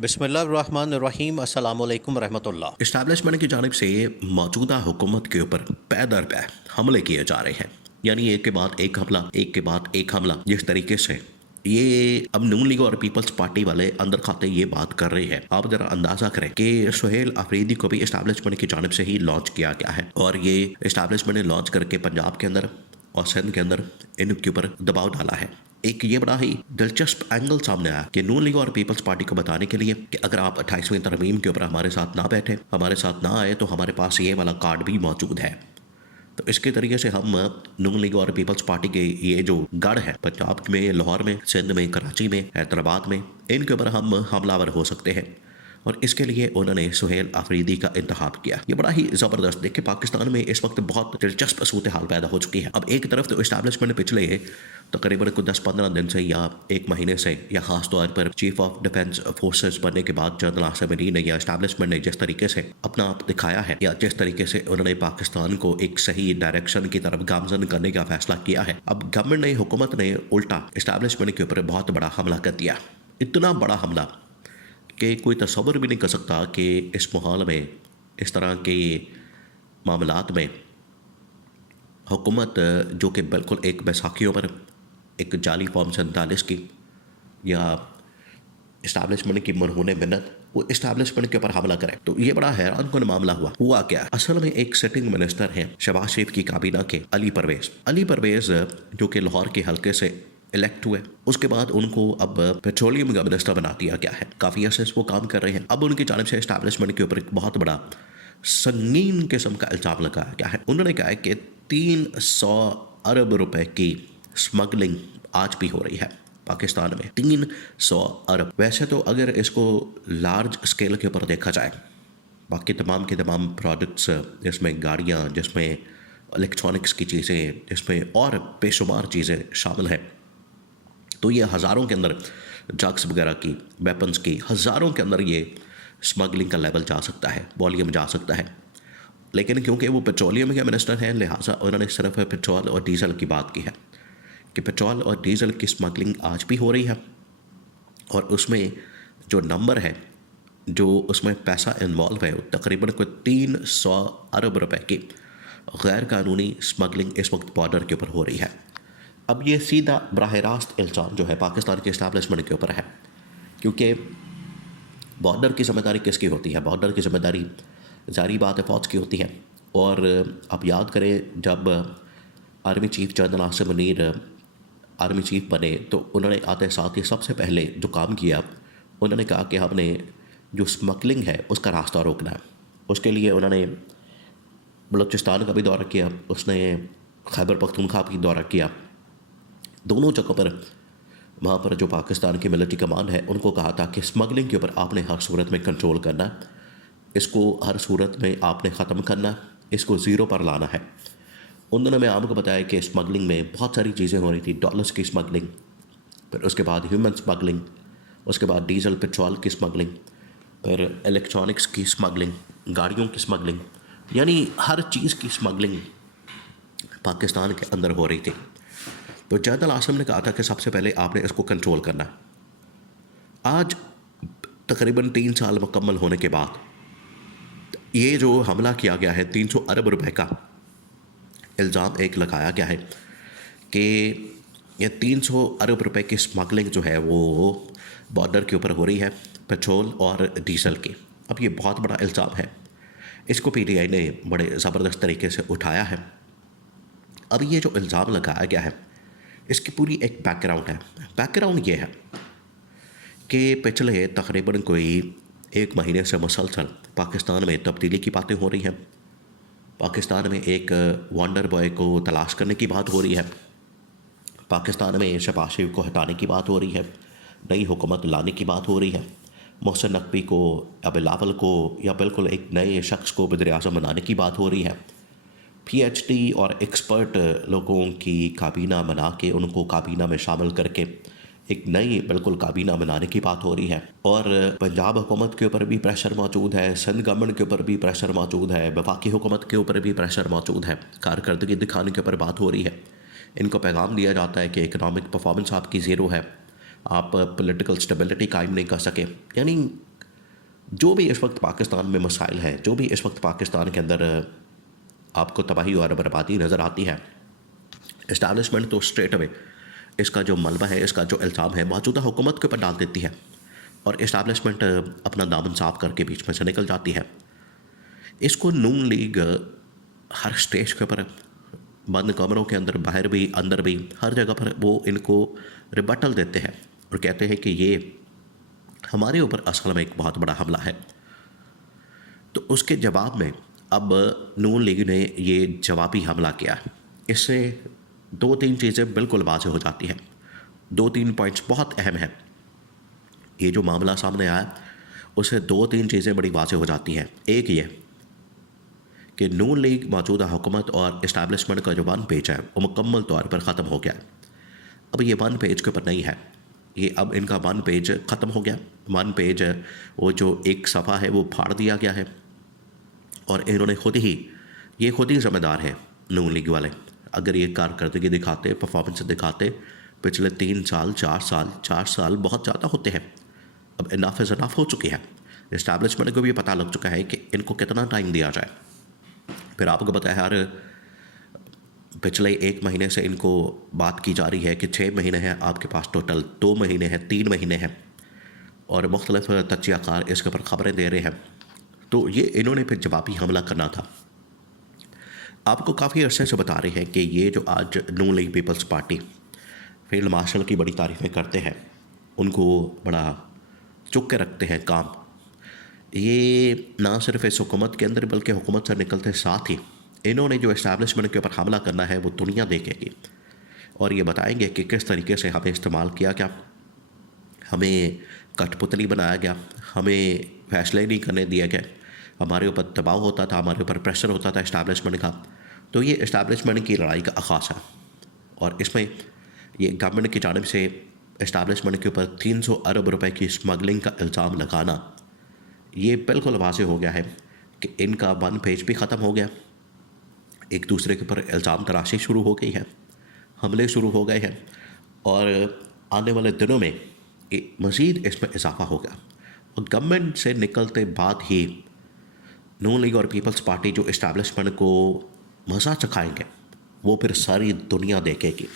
बिस्मिल्लाहिर्रहमानिर्रहीम अस्सलामुअलैकुम रहमतुल्लाह। इस्टेब्लिशमेंट की जानिब से मौजूदा हुकूमत के ऊपर पै दर पै हमले किए जा रहे हैं, यानी एक के बाद एक हमला, एक के बाद एक हमला। जिस तरीके से ये अब नून लीग और पीपल्स पार्टी वाले अंदर खाते ये बात कर रहे हैं, आप जरा अंदाजा करें कि सुहेल अफरीदी को भी इस्टेब्लिशमेंट की जानिब से ही लॉन्च किया गया है और ये इस्टेब्लिशमेंट ने लॉन्च करके पंजाब के अंदर और सिंध के अंदर इनके ऊपर दबाव डाला है। एक ये बड़ा ही दिलचस्प एंगल सामने आया कि नून लीग और पीपल्स पार्टी को बताने के लिए कि अगर आप 28वीं तरमीम के ऊपर हमारे साथ ना बैठे, हमारे साथ ना आए, तो हमारे पास ये वाला कार्ड भी मौजूद है। तो इसके तरीके से हम नून लीग और पीपल्स पार्टी के ये जो गढ़ है पंजाब में, लाहौर में, सिंध में, कराची में, हैदराबाद में, इनके ऊपर हम हमलावर हो सकते हैं और इसके लिए उन्होंने सुहेल अफरीदी का इंतखाब किया। ये बड़ा ही ज़बरदस्त। देखिए, पाकिस्तान में इस वक्त बहुत दिलचस्प सूरत हाल पैदा हो चुकी है। अब एक तरफ तो इस्टेब्लिशमेंट पिछले तकरीबन कुछ 10-15 दिन से या एक महीने से या ख़ास तौर पर चीफ ऑफ डिफेंस फोर्सेस बनने के बाद जनरल आसिम अली ने या इस्टेब्लिशमेंट ने जिस तरीके से अपना आप दिखाया है या जिस तरीके से उन्होंने पाकिस्तान को एक सही डायरेक्शन की तरफ गामजन करने का फैसला किया है, अब गवर्नमेंट ने, हुकूमत ने उल्टा इस्टेब्लिशमेंट के ऊपर बहुत बड़ा हमला कर दिया। इतना बड़ा हमला कि कोई तसव्वुर भी नहीं कर सकता कि इस माहौल में, इस तरह के मामलात में हुकूमत जो कि बिल्कुल एक बैसाखियों पर एक जाली फॉर्म 47 की या इस्टेब्लिशमेंट की मरहून मिन्नत, वो इस्टेब्लिशमेंट के ऊपर हमला करे। तो ये बड़ा हैरान कुन मामला हुआ क्या? असल में एक सिटिंग मिनिस्टर हैं शहबाज शरीफ की काबीना के, अली परवेज़ जो कि लाहौर के हल्के से इलेक्ट हुए, उसके बाद उनको अब पेट्रोलियम का मिनिस्टर बना दिया गया है। काफ़ी अर्से से वो काम कर रहे हैं। अब उनकी जानिब से इस्टेब्लिशमेंट के ऊपर एक बहुत बड़ा संगीन किस्म का इल्ज़ाम लगाया गया है। उन्होंने कहा है कि 300 अरब रुपए की स्मगलिंग आज भी हो रही है पाकिस्तान में। 300 अरब। वैसे तो अगर इसको लार्ज स्केल के ऊपर देखा जाए, बाकी तमाम के तमाम प्रोडक्ट्स, जिसमें गाड़ियाँ, जिसमें इलेक्ट्रॉनिक्स की चीज़ें, जिसमें और बेशुमार चीज़ें शामिल हैं, तो ये हज़ारों के अंदर ड्रग्स वगैरह की, वेपन्स की, हज़ारों के अंदर ये स्मगलिंग का लेवल जा सकता है, वॉल्यूम जा सकता है। लेकिन क्योंकि वो पेट्रोलियम के मिनिस्टर हैं, लिहाजा उन्होंने सिर्फ पेट्रोल और डीजल की बात की है कि पेट्रोल और डीजल की स्मगलिंग आज भी हो रही है और उसमें जो नंबर है, जो उसमें पैसा इन्वॉल्व है, तकरीबन कोई 300 अरब रुपए की गैर कानूनी स्मगलिंग इस वक्त बॉर्डर के ऊपर हो रही है। अब ये सीधा बराह रास्त इल्ज़ाम जो है पाकिस्तान के इस्टेब्लिशमेंट के ऊपर है, क्योंकि बॉर्डर की ज़िम्मेदारी किसकी होती है? बॉर्डर की ज़िम्मेदारी ज़ाहिर बात है फ़ौज की होती है। और आप याद करें, जब army chief general Asim Munir army chief बने तो उन्होंने आते साथ ही सबसे पहले जो काम किया, उन्होंने कहा कि हमने जो स्मगलिंग है उसका रास्ता रोकना है। उसके लिए उन्होंने बलूचिस्तान का भी दौरा किया, उसने खैबर पख्तूनख्वा भी दौरा किया। दोनों जगहों पर वहाँ पर जो पाकिस्तान की मिलिट्री कमांड है, उनको कहा था कि स्मगलिंग के ऊपर आपने हर सूरत में कंट्रोल करना, इसको हर सूरत में आपने ख़त्म करना, इसको ज़ीरो पर लाना है। उन्होंने मैं आपको बताया कि स्मगलिंग में बहुत सारी चीज़ें हो रही थी। डॉलर्स की स्मगलिंग, फिर उसके बाद ह्यूमन स्मगलिंग, उसके बाद डीजल पेट्रोल की स्मगलिंग, फिर इलेक्ट्रॉनिक्स की स्मगलिंग, गाड़ियों की स्मगलिंग, यानी हर चीज़ की स्मगलिंग पाकिस्तान के अंदर हो रही थी। तो जनरल आसिम ने कहा था कि सबसे पहले आपने इसको कंट्रोल करना। आज तकरीबन 3 साल मुकम्मल होने के बाद ये जो हमला किया गया है, 300 अरब रुपए का इल्ज़ाम एक लगाया गया है कि ये 300 अरब रुपए की स्मगलिंग जो है वो बॉर्डर के ऊपर हो रही है, पेट्रोल और डीजल की। अब ये बहुत बड़ा इल्ज़ाम है, इसको पीटीआई ने बड़े ज़बरदस्त तरीके से उठाया है। अब ये जो इल्ज़ाम लगाया गया है, इसकी पूरी एक बैकग्राउंड है। बैकग्राउंड ये है कि पिछले तकरीबन कोई 1 महीने से मुसलसल पाकिस्तान में तब्दीली की बातें हो रही हैं। पाकिस्तान में एक वंडर बॉय को तलाश करने की बात हो रही है। पाकिस्तान में शहबाज शरीफ को हटाने की बात हो रही है। नई हुकूमत लाने की बात हो रही है। मोहसिन नकवी को या बिलावल को या बिल्कुल एक नए शख्स को वज़ीर-ए-आज़म बनाने की बात हो रही है। पीएचडी और एक्सपर्ट लोगों की काबीना बना के उनको काबीना में शामिल करके एक नई बिल्कुल काबीना बनाने की बात हो रही है। और पंजाब हुकूमत के ऊपर भी प्रेशर मौजूद है, सिंध गवर्नमेंट के ऊपर भी प्रेशर मौजूद है, वफाकी हुकूमत के ऊपर भी प्रेशर मौजूद है। कारकर्दगी दिखाने के ऊपर बात हो रही है। इनको पैगाम दिया जाता है कि इकनॉमिक परफॉर्मेंस आपकी ज़ीरो है, आप पॉलिटिकल स्टेबिलिटी कायम नहीं कर सके। यानी जो भी इस वक्त पाकिस्तान में मसाइल हैं, जो भी इस वक्त पाकिस्तान के अंदर आपको तबाही और बर्बादी नज़र आती है, इस्टेब्लिशमेंट तो स्ट्रेट अवे इसका जो मलबा है, इसका जो इल्ज़ाम है मौजूदा हुकूमत के ऊपर डाल देती है और इस्टेब्लिशमेंट अपना दामन साफ करके बीच में से निकल जाती है। इसको नून लीग हर स्टेज के ऊपर, बंद कमरों के अंदर, बाहर भी, अंदर भी, हर जगह पर वो इनको रिबटल देते हैं और कहते हैं कि ये हमारे ऊपर असल में एक बहुत बड़ा हमला है। तो उसके जवाब में अब नून लीग ने ये जवाबी हमला किया। इससे दो तीन चीज़ें बिल्कुल वाज़ेह हो जाती हैं, दो तीन पॉइंट्स बहुत अहम हैं। ये जो मामला सामने आया उससे दो तीन चीज़ें बड़ी वाज़ेह हो जाती हैं। एक ये कि नून लीग मौजूदा हुकूमत और इस्टेब्लिशमेंट का जो वन पेज है वो मुकम्मल तौर पर ख़त्म हो गया। अब ये वन पेज के ऊपर नहीं है, ये अब इनका वन पेज ख़त्म हो गया। वन पेज वो जो एक सफ़ा है वो फाड़ दिया गया है और इन्होंने खुद ही ज़िम्मेदार हैं नून लीग वाले। अगर ये कारकर्दगी दिखाते, परफॉर्मेंस दिखाते, पिछले 3 साल 4 साल बहुत ज़्यादा होते हैं। अब इनाफ इज़ इनाफ हो चुकी है। इस्टेब्लिशमेंट को भी पता लग चुका है कि इनको कितना टाइम दिया जाए। फिर आपको पता है यार, पिछले 1 महीने से इनको बात की जा रही है कि 6 महीने हैं आपके पास, टोटल 2 महीने हैं, 3 महीने हैं, और मुख्तलिफ तज्ज़ियाकार इसके ऊपर ख़बरें दे रहे हैं। तो ये इन्होंने फिर जवाबी हमला करना था। आपको काफ़ी अरसे से बता रहे हैं कि ये जो आज Noon League Peoples Party field marshal की बड़ी तारीफ़ें करते हैं, उनको बड़ा चुप के रखते हैं काम, ये ना सिर्फ इस हुकूमत के अंदर बल्कि हुकूमत से निकलते साथ ही इन्होंने जो इस्टेब्लिशमेंट के ऊपर हमला करना है वो दुनिया देखेगी और ये बताएंगे कि किस तरीके से हमें इस्तेमाल किया गया, हमें कठपुतली बनाया गया, हमें फैसले नहीं करने दिए गए, हमारे ऊपर दबाव होता था, हमारे ऊपर प्रेशर होता था इस्टेब्लिशमेंट का। तो ये इस्टेब्लिशमेंट की लड़ाई का आगाज़ है और इसमें ये गवर्नमेंट की जानिब से इस्टेब्लिशमेंट के ऊपर 300 अरब रुपए की स्मगलिंग का इल्ज़ाम लगाना, ये बिल्कुल वाज़ेह हो गया है कि इनका वन पेज भी ख़त्म हो गया, एक दूसरे के ऊपर इल्ज़ाम तराशी शुरू हो गई है, हमले शुरू हो गए हैं और आने वाले दिनों में मज़ीद इसमें इजाफा होगा। और गवर्नमेंट से निकलते बाद ही नून लीग और पीपल्स पार्टी जो इस्टेब्लिशमेंट को मज़ा चखाएंगे वो फिर सारी दुनिया देखेगी।